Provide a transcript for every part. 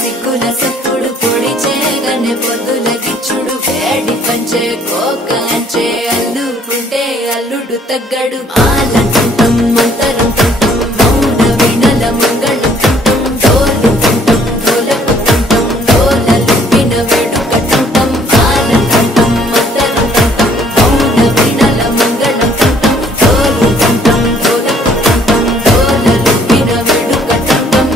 సిక్కుల సప్పుడు పొడి చేయగానే పొద్దుల గిచ్చుడు వేడి పంచే కోక అంచే అల్లుకుంటే అల్లుడు తగ్గడు ఆలంటుంటాం మంతరం తుంటాం మౌన వినల మంగళం తుంటాం డోలు తుంటాం డోలకు తుంటాం డోలలు విన వేడుక తుంటాం ఆలంటుంటాం మంతరం తుంటాం మౌన వినల మంగళం తుంటాం డోలు తుంటాం డోలకు తుంటాం డోలలు విన వేడుక తుంటాం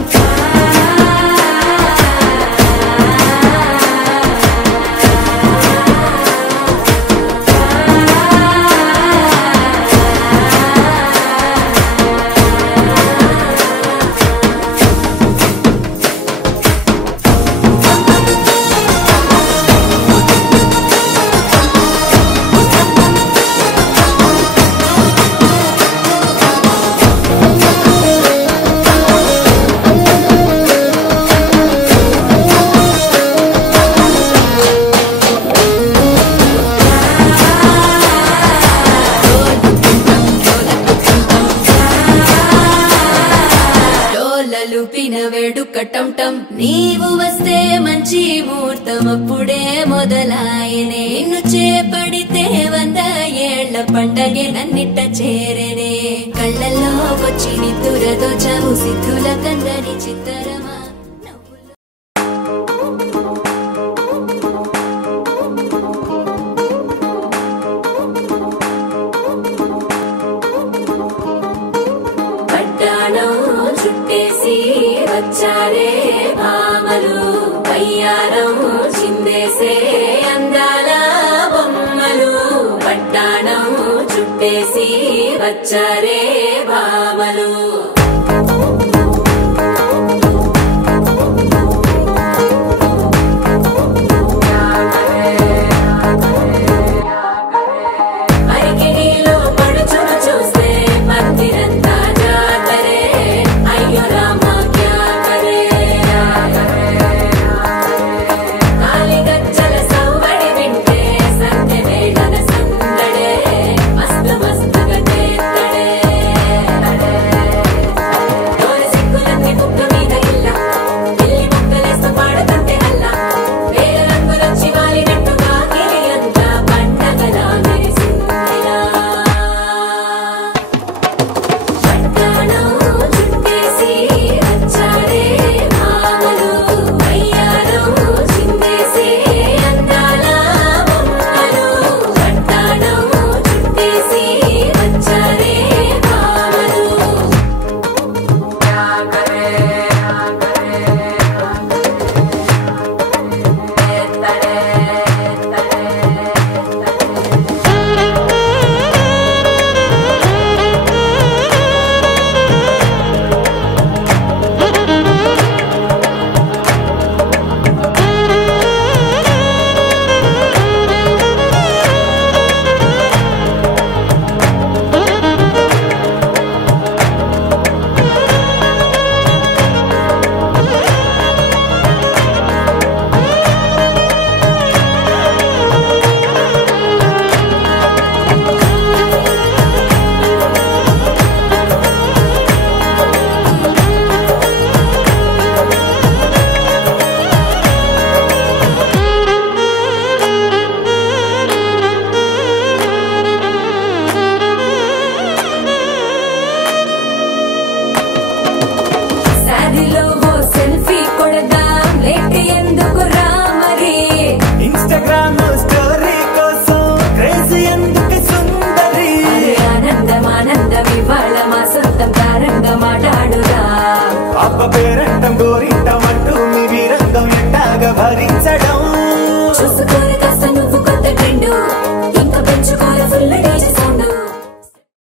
లూపిన వేడుక టంటం నీవు వస్తే మంచి ముహూర్తం అప్పుడే మొదలాయనే నిన్ను చేపడితే 100 ఏళ్ల పండగే నన్నిట్ట చేరనే కళ్ళల్లో వచ్చి నిద్దురదోచావు సిద్ధుల కందని చిత్తరమా చుట్టేసి వచ్చారే భామలు అయ్యారం చిందేసే అందాల బొమ్మలు పట్టాణం చుట్టేసి వచ్చారే భామలు పేరంటం